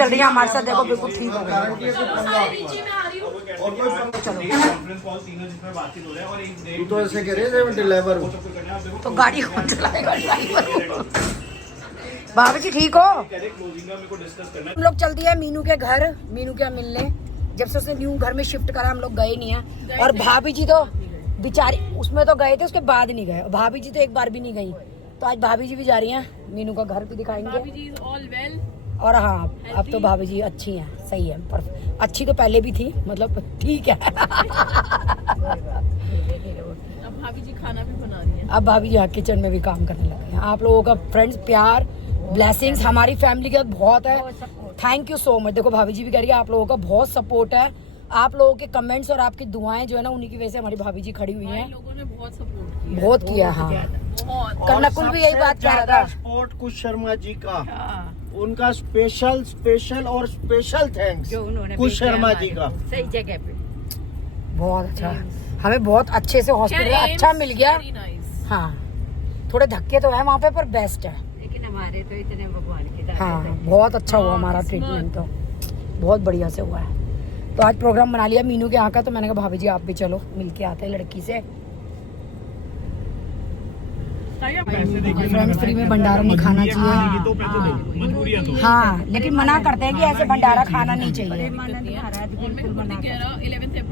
चल रही है हमारे साथ, देखो बिल्कुल ठीक हो गया। तो ऐसे कह रहे ड्राइवर तो गाड़ी कौन चलाएगा? भाभी जी ठीक हो? हम लोग चल दिए मीनू के घर, मीनू के मिलने। जब से उसने न्यू घर में शिफ्ट करा हम लोग गए नहीं है। और भाभी जी तो बेचारी उसमें तो गए थे, उसके बाद नहीं गए। भाभी जी तो एक बार भी नहीं गई, तो आज भाभी जी भी जा रही हैं। मीनू का घर भी दिखाएंगे। भाभी जी ऑल वेल। और हाँ अब तो भाभी जी अच्छी हैं, सही है। पर अच्छी तो पहले भी थी, मतलब ठीक है। अब भाभी जी खाना भी बना रही है। अब भाभी जी किचन में भी काम करने लगे हैं। आप लोगों का फ्रेंड्स प्यार ब्लेसिंग्स हमारी फैमिली का बहुत है। Thank you so much. देखो भाभी जी भी कह रही है आप लोगों का बहुत सपोर्ट है। आप लोगों के कमेंट्स और आपकी दुआएं जो है ना, उन्हीं की वजह से हमारी भाभी जी खड़ी हुई हैं। लोगों ने बहुत सपोर्ट किया, बहुत किया। हाँ नकुल भी यही बात कह रहा था। सपोर्ट कुछ शर्मा जी का, उनका स्पेशल और स्पेशल थैंक्स कुछ शर्मा जी का। सही जगह पे बहुत अच्छा, हमें बहुत अच्छे से हॉस्पिटल अच्छा मिल गया। हाँ थोड़े धक्के तो है वहाँ पे, पर बेस्ट है। लेकिन हमारे तो इतने भगवान की हाँ बहुत अच्छा हुआ हमारा ट्रीटमेंट, तो बहुत बढ़िया से हुआ है। तो आज प्रोग्राम बना लिया मीनू के यहाँ का, तो मैंने कहा भाभी जी आप भी चलो मिल के आते हैं लड़की से। फ्रेंड्स फ्री में भंडारा नहीं खाना चाहिए। हाँ लेकिन मना करते हैं कि ऐसे भंडारा खाना नहीं चाहिए।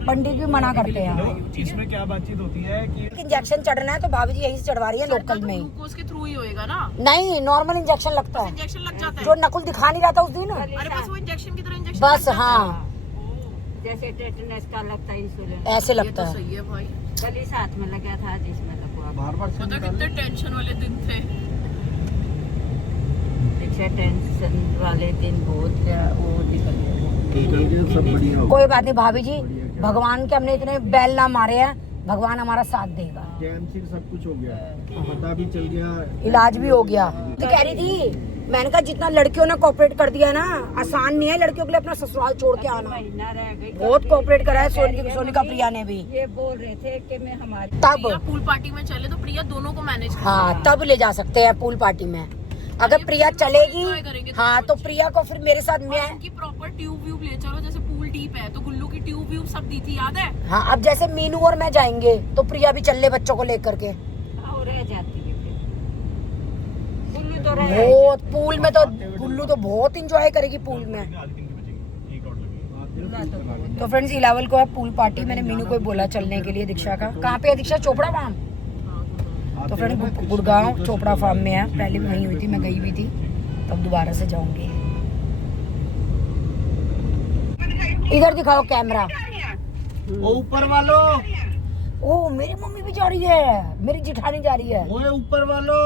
पंडित भी मना करते हैं। इसमें क्या बातचीत होती है कि इंजेक्शन चढ़ना है तो भाभी जी यहीं से चढ़वा रही है लोकल में ही। ग्लूकोज के थ्रू ही होएगा ना? नहीं नॉर्मल इंजेक्शन लगता है, इंजेक्शन लग जाता है जो नकुल दिखा नहीं रहा था उस दिन। अरे बस वो इंजेक्शन की तरह इंजेक्शन बस हाँ जैसे टेटनस का लगता है इंसुलिन, ऐसे लगता है। सही है भाई। कल ही साथ में लगा था जिसमें लगवा। बार पता कितने टेंशन वाले दिन थे। टेंशन वाले दिन बहुत वो निकल गया। सब बढ़िया कोई बात नहीं भाभी जी, भगवान के हमने इतने बैल ना मारे हैं, भगवान हमारा साथ देगा। कैंसिल सब कुछ हो गया, पता भी चल गया, इलाज भी हो गया। तो कह रही थी, मैंने कहा जितना लड़कियों ने कोऑपरेट कर दिया ना, आसान नहीं है लड़कियों के लिए अपना ससुराल छोड़ के आना। महीना रह गई, बहुत कोऑपरेट करा है सोनिका प्रिया ने भी। ये बोल रहे थे कि मैं हमारी तब प्रिया पूल पार्टी में चले तो प्रिया दोनों को मैनेज कर हाँ तब ले जा सकते हैं पूल पार्टी में। अगर प्रिया चलेगी हाँ तो प्रिया को फिर मेरे साथ मैं उनकी प्रॉपर ट्यूब व्यूब ले चलो। जैसे पूल डीप है तो गुल्लू की ट्यूब व्यूब सब दी थी, याद है? हाँ अब जैसे मीनू और मैं जाएंगे तो प्रिया भी चल ले बच्चों को लेकर के। और रह जाती है फिर। गुल्लू तो रह बहुत पूल में तो गुल्लू तो बहुत इंजॉय करेगी पूल में। तो फ्रेंड्स 11 को है पूल पार्टी। मैंने मीनू को बोला चलने के लिए दीक्षा का। कहाँ पे है दीक्षा? चोपड़ा फार्म। तो फ्रेंड गुड़गांव चोपड़ा फार्म में है। पहले भी वहीं हुई थी, मैं गई हुई थी, तब दोबारा से जाऊंगी। इधर दिखाओ कैमरा। वो ऊपर वालों, ओ मेरी मम्मी भी जा रही है, मेरी जिठानी जा रही है। वो ऊपर वालों,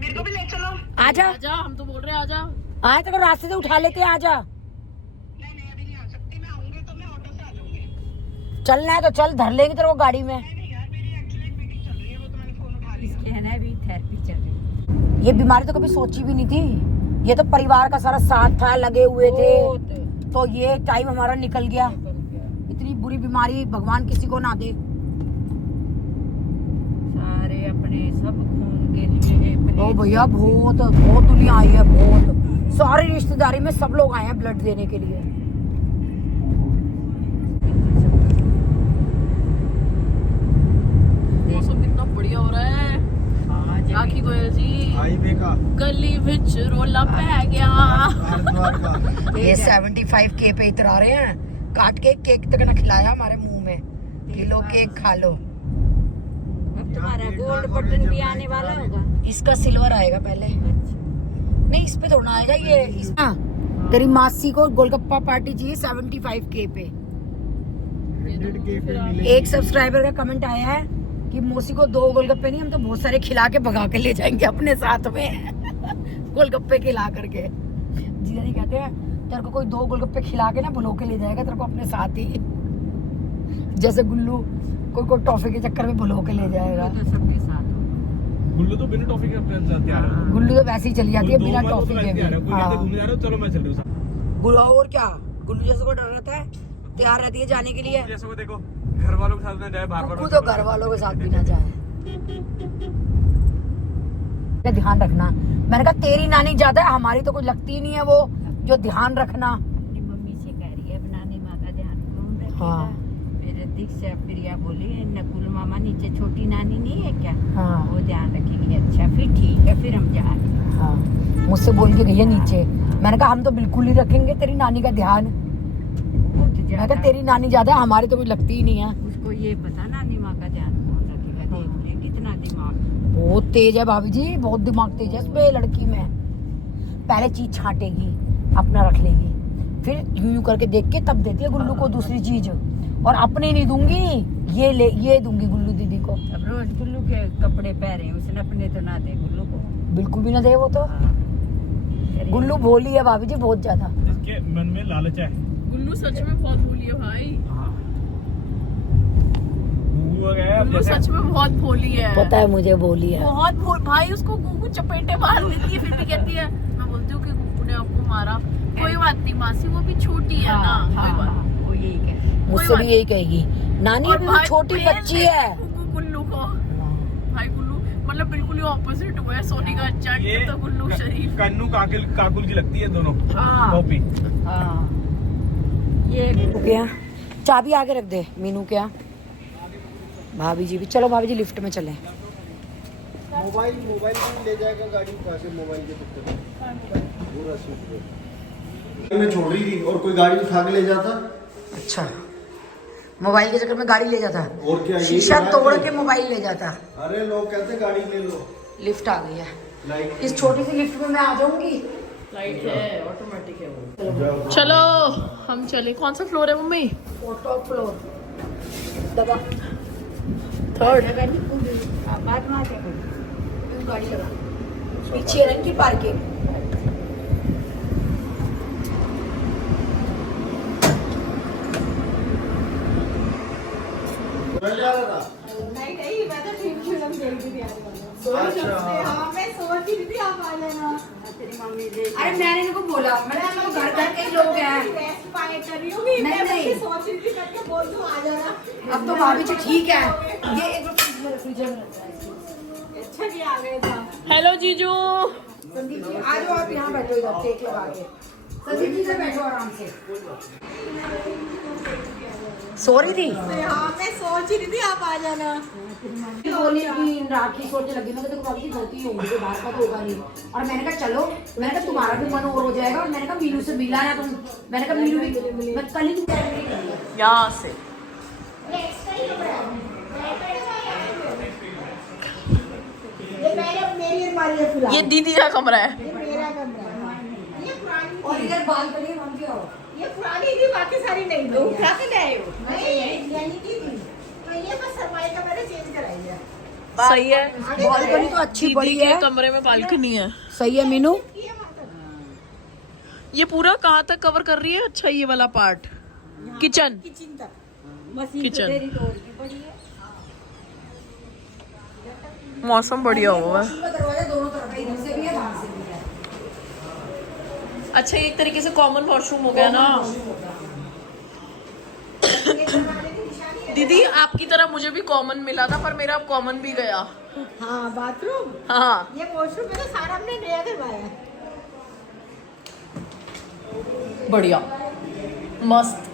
मेरे को भी ले चलो। आजा आजा, हम तो बोल रहे हैं आजा। आए तो रास्ते से उठा लेते हैं, आजा। नहीं अभी नहीं आ सकती, मैं आऊंगी तो मैं ऑटो से आ जाऊंगी। चलना है तो चल, धर लेंगे तेरे को गाड़ी में। इसके है ना अभी थेरेपी चल रही है। ये बीमारी तो कभी सोची भी नहीं थी। ये तो परिवार का सारा साथ था, लगे हुए थे, तो ये टाइम हमारा निकल गया। इतनी बुरी बीमारी भगवान किसी को ना दे। सारे अपने सब खून के लिए ओ भैया बहुत बहुत दुनिया आई है, बहुत सारी रिश्तेदारी में सब लोग आए हैं ब्लड देने के लिए। मौसम कितना बढ़िया हो रहा है। आखी गोयल जी हाईवे का गली विच रोला पै गया। ये 75K पे इतरा रहे हैं। काट के केक तक ना खिलाया हमारे मुंह में, किलो केक खा लो। अब तुम्हारा गोल्ड बटन भी आने वाला होगा। इसका सिल्वर आएगा पहले। नहीं इस पे थोड़ा आएगा ये। तेरी मासी को गोलगप्पा पार्टी चाहिए 75K पे। 100K पे मिले। एक सब्सक्राइबर का कमेंट आया है कि मौसी को 2 गोलगप्पे नहीं, हम तो बहुत सारे खिला के भगा के ले जाएंगे अपने साथ में। गोलगप्पे खिला करके। जीजा जी कहते हैं तेरे को कोई 2 गोलगप्पे खिला के ना बुलो के ले जाएगा तेरे को अपने साथ ही। जैसे गुल्लू कोई टॉफी के चक्कर में बुलो के ले जाएगा। तो सबके साथ हो। गुल्लू तो बिना टॉफी के अपने साथ तैयार है। गुल्लू तो वैसे ही चली जाती है बिना टॉफी के भी। हाँ घूमने जा रहे हो, चलो मैं चल रही हूँ। गुल्लू और क्या, गुल्लू जैसे को डर रहता है, तैयार रहती है जाने के लिए। जैसे को देखो घर वालों के साथ ना जाए, बार-बार कुकू तो घर वालों के साथ भी ना जाए। का ध्यान रखना। मैंने कहा तेरी नानी ज्यादा है, हमारी तो कोई लगती ही नहीं है वो जो ध्यान रखना। अपनी मम्मी से कह रही है नानी माँ का ध्यान कौन रखेगा। हाँ। मेरे दीक्षा प्रिया बोली नकुल मामा नीचे छोटी नानी नहीं है क्या, हाँ। वो ध्यान रखेगी। अच्छा फिर ठीक है, फिर हम जा रहे हैं। हाँ, मुझसे बोल के गई है नीचे। मैंने कहा हम तो बिल्कुल ही रखेंगे तेरी नानी का ध्यान। वो तो मैं ज्यादा कहा तेरी नानी ज्यादा है, हमारी तो कोई लगती ही नहीं है। उसको ये पता नानी माँ का ध्यान कौन रखेगा। देख ले कितना दिमाग। बहुत तेज है भाभी जी, बहुत दिमाग तेज है इसमें लड़की में। पहले चीज छांटेगी, अपना रख लेगी, फिर यूं करके देख के तब देती है गुल्लू को दूसरी चीज। और अपनी नहीं दूंगी, ये दूंगी गुल्लू दीदी को। अब रोज गुल्लू के कपड़े पहने, उसने अपने तो ना दे गुल्लू को। बिल्कुल भी ना दे वो तो। गुल्लू भोली है भाभी जी, बहुत ज्यादा। इसके मन में लालच है। गुल्लू सच में बहुत भोली है भाई। गुगू हो गया अब गुल्लू जैसे सच में बहुत भोली है। पता है मुझे भोली है। बहुत भोल भाई, उसको गुगू चपेटे मार देती है फिर भी कहती है। मैं बोलती हूँ कि गुगू ने आपको मारा। कोई बात नहीं मासी, वो भी छोटी है ना। कोई बात नहीं। वो यही कह मुझसे भी यही कहेगी, नानी और अभी भाई छोटी पेल बच्ची देती है। गुगू गुल्लू को। भाई गुल्लू मतलब बिल्कुल ही ऑपोजिट हुआ है। सोनी का ये चंट तो गुल्लू शरीफ। कन्नू काकुल की लगती है दोनों। हाँ। कॉपी। ये क्या चाबी आगे रख दे मीनू। क्या भाभी जी भी, चलो भाभी जी लिफ्ट में चले। मोबाइल भी ले जाएगा गाड़ी कहाँ से, मोबाइल के चक्कर में पूरा सीट में छोड़ रही थी और कोई गाड़ी उठा के ले जाता। अच्छा, मोबाइल के चक्कर में गाड़ी ले जाता, और क्या, यही शीशा तो है तोड़ कि- के मोबाइल ले जाता। अरे लोग कहते गाड़ी ले लो। लिफ्ट आ गई है। लाइक इस छोटी सी लिफ्ट में मैं आ जाऊंगी। लाइट है, ऑटोमेटिक है वो। चलो हम चले। कौन सा फ्लोर है मम्मी? टॉप फ्लोर दबा। थर्ड। बाद में आके गाड़ी लगा पीछे रंग की पार्किंग। नहीं नहीं, मैं तो फिल्म देख रही थी आज। हाँ मैं सोच रही थी आप आ जाना। तेरी मम्मी दे अरे मैंने इनको बोला, मैंने हम घर घर के लोग हैं। रेस्ट पाए कर रही होगी। नहीं, मैं नहीं। सोच रही थी करके बोल दूं आ जाना। अब तो भाभी जी ठीक है। ये एक फ्रिज में रखा है। अच्छा कि आ गए था। हेलो जीजू। संदीप जी आ जाओ, आप यहाँ बैठो इधर टेक लगा के। संदीप जी इधर बैठो आराम से। सो रही थी। हाँ मैं सोच रही थी आप आ जाना। बोली कि राखी सोचने लगी, मैं तो भाभी की गलती होगी, तो बाहर का तो होगा नहीं। और मैंने कहा चलो, मैंने कहा तुम्हारा भी मन और हो जाएगा। और मैंने कहा मीनू से मिला है तुम, मैंने कहा मीनू भी, मैं कल ही यहाँ से ये मेरी अलमारी है फिलहाल। ये दीदी का कमरा है। ये मेरा कमरा है। ये पुरानी और इधर बालकनी हम क्या हो। ये पुरानी थी, बाकी सारी नहीं थी। उठा के लाए हो? नहीं यानी कि तो ये बस सरमाई का मैंने चेंज कराई है। सही है। बालकनी तो अच्छी बड़ी दीदी के है। कमरे में बालकनी है। सही है मीनू। ये वहाँ तक। ये पूरा कहाँ तक कवर कर रही है? अच्छा ये वाला पार्ट किचन। किचन तक। Machine kitchen. तो तेरी तोड़ की पड़ी है। मौसम बढ़िया हुआ है। दरवाजा दोनों तरफ है, इधर से भी है बाहर से भी है। अच्छा एक तरीके से कॉमन वॉशरूम हो गया ना। दीदी आपकी तरह मुझे भी कॉमन मिला था, पर मेरा अब कॉमन भी गया। हाँ बाथरूम। हाँ ये वॉशरूम में तो सारा हमने नया करवाया है। बढ़िया मस्त।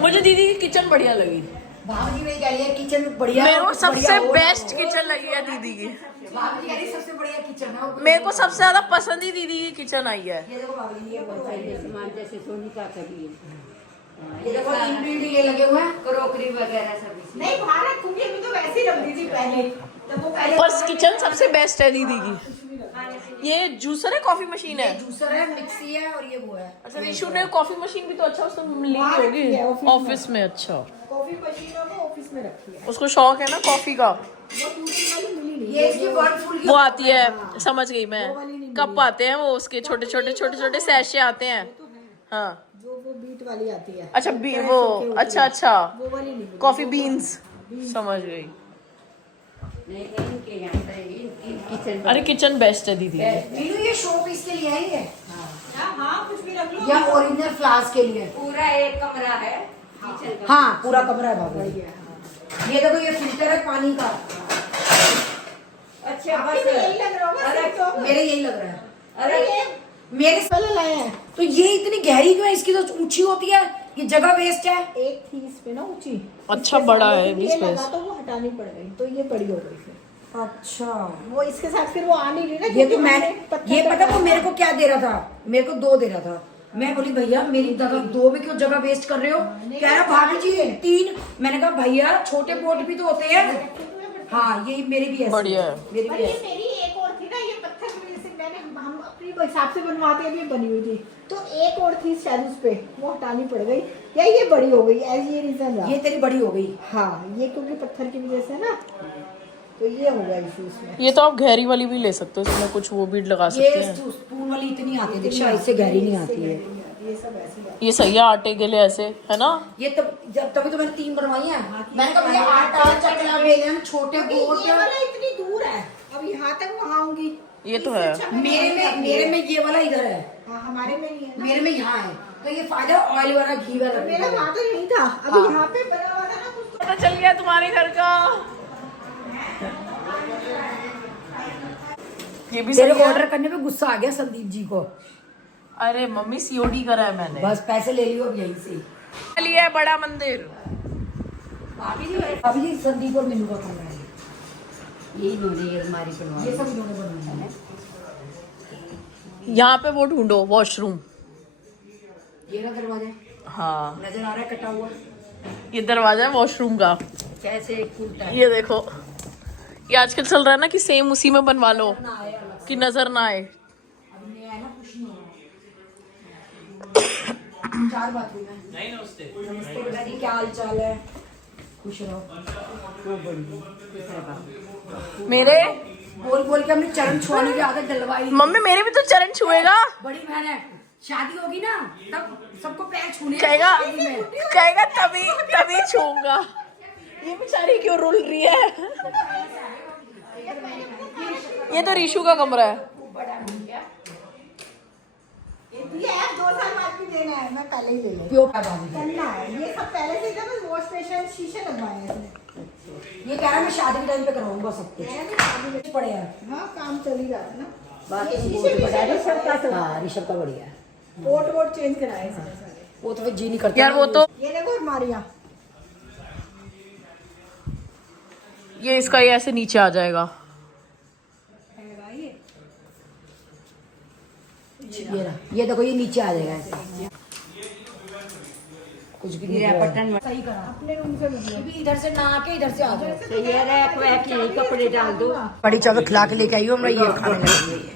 मुझे दीदी की किचन बढ़िया लगी। भाभी जी वही कह रही है किचन बढ़िया। मेरे को सबसे बढ़िया हो। बेस्ट किचन लगी है दीदी की। भाभी जी कह रही सबसे बढ़िया किचन है। मेरे को सबसे ज्यादा पसंद ही दीदी की किचन आई है। ये देखो भाभी जी, ये बहुत सही है। सामान जैसे सोनी का कभी ये देखो इनबिल्ट ये लगे हुए हैं। क्रोकरी वगैरह सब इसमें। नहीं बाहर रखूंगी, अभी तो वैसे ही रख दी थी पहले। तो वो पहले पर किचन सबसे बेस्ट है दीदी की। ये जूसर है, कॉफी मशीन है। जूसर है, मिक्सी है और ये वो है। अच्छा विशु ने कॉफी मशीन भी तो अच्छा उसने ली होगी ऑफिस में। अच्छा कॉफी मशीन है वो ऑफिस में रखी है। उसको शौक है ना कॉफी का। वो दूसरी वाली मिली नहीं। ये इसकी वर्लपूल की वो आती है, समझ गई मैं। कप आते हैं वो, उसके छोटे छोटे सैशे आते हैं। हाँ जो वो बीट वाली आती है। अच्छा वो अच्छा वो वाली नहीं मिली। कॉफी बीन्स, समझ गई। नहीं इनके यहाँ पे किचन अरे किचन बेस्ट है दीदी। मीनू ये शो पीस के लिए है ये, हाँ कुछ भी रख लो। या ओरिजिनल फ्लास्क के लिए। पूरा एक कमरा है किचन का। हाँ पूरा कमरा है भाभी। ये देखो ये फिल्टर है पानी का। अच्छा आपकी बस भी यही लग रहा होगा, अरे सिर्फ तो। मेरे यही लग रहा है। अरे अरे ये मेरे पहले लाए हैं, तो ये इतनी गहरी क्यों है? इसकी तो ऊंची होती है, ये जगह वेस्ट है। एक थी इस पे ना ऊंची, अच्छा, इसके बड़ा सामने है फिर भी ये space। लगा तो वो हटानी पड़ गई, तो ये बड़ी हो गई फिर। अच्छा वो इसके साथ फिर वो आ नहीं रही ना, ये तो क्योंकि मैंने हमने पत्थर ये पता वो लगाया। मेरे को क्या दे रहा था, मेरे को 2 दे रहा था। मैं बोली भैया मेरी जगह 2 में क्यों जगह वेस्ट कर रहे हो? कह रहा भाभी जी 3। मैंने कहा भैया छोटे पोट भी तो होते हैं। हाँ ये मेरी भी ऐसी बढ़िया है। मेरी पर भी ये ऐसी। मेरी एक और थी ना, ये पत्थर की से मैंने हम अपनी हिसाब से बनवाते हैं, ये बनी हुई थी, तो एक और थी शायद उस पे, वो हटानी पड़ गई या ये बड़ी हो गई, ऐसे ये रीजन रहा। ये तेरी बड़ी हो गई। हाँ ये क्योंकि पत्थर की वजह से ना, तो ये होगा इशू इसमें। ये तो आप गहरी वाली भी ले सकते हो, इसमें कुछ वो भी लगा सकते ये हैं। स्पून वाली इतनी आती है दीक्षा, इससे गहरी नहीं आती है। ये सब ऐसे ही ये सही है आटे के लिए, ऐसे है ना। ये तब जब तभी तो मैंने 3 बनवाई है। मैंने कहा भैया आटा चकला बेलन छोटे है। ये गोट। वाला इतनी दूर है, अब यहाँ तक वहाँ आऊंगी। ये तो है। इससे अच्छा मेरे में ये वाला इधर है, हाँ, हमारे में नहीं है ना। मेरे में यहाँ है, तो ये फायदा ऑयल वाला घी वाला। मेरा वहाँ तो यही था, अभी हाँ। यहाँ पे बना हुआ था ना कुछ तो। पता चल गया तुम्हारे घर का। ये भी तेरे सही है। ऑर्डर करने पे गुस्सा आ गया संदीप जी को। अरे मम्मी सीओडी करा है मैंने। बस पैसे ले लियो अब यहीं से। लिया है बड़ा मंदिर। अभी जी संदीप और मीनू का खाना है, यही बोली हमारी बनवा। ये सब इन्होंने बनवाया है। यहाँ पे वो ढूंढो वॉशरूम। ये ना दरवाजा हाँ नजर आ रहा है कटा हुआ, ये दरवाजा है वॉशरूम का। कैसे खुलता है। ये देखो, ये आजकल चल रहा है ना कि सेम उसी में बनवा लो कि नजर ना आए। अभी नया है ना, कुछ नहीं है। 4 बाथरूम है। नहीं नमस्ते बेटा जी, क्या हाल चाल है? खुश रहो। मेरे बोल बोल के हमने चरण छुआने की आदत डलवाई। मम्मी मेरे भी तो चरण छुएगा। बड़ी बहन है, शादी होगी ना तब सबको पैर छूने हैं। कहेगा शादी में। कहेगा तभी तभी छूऊंगा। ये बेचारी क्यों रुल रही है? ये तो रीशु का कमरा है। ये है 2 साल बाद भी देना है, मैं पहले ही ले लूँ। प्योर पैदा हुई है। करना है, ये सब पहले से था, बस वॉश बेसिन शीशे लगवाए हैं इसमें। ये कह रहा है मैं शादी के टाइम पे कराऊंगा सब कुछ। मैंने शादी में पड़े हैं हाँ काम चल ही रहा था ना। बात ये तो शीशे बहुत भी बड़ा है। ऋषभ का तो हाँ ऋषभ का बढ़िया है, पोर्ट वोट चेंज कराए सारे सारे। वो तो फिर जी नहीं करता यार वो तो ये देखो अलमारियाँ, ये इसका ये ऐसे नीचे आ जाएगा। ये रहा, ये देखो ये नीचे आ जाएगा ऐसे, कुछ भी नहीं पटन सही करा। अपने रूम से निकलो। ये भी इधर से ना आके इधर से आ जाओ। ये रैक वैक यही कपड़े डाल दो। बड़ी चावल खिला के लेके आई हूँ, हमरा ये खाने लगी है।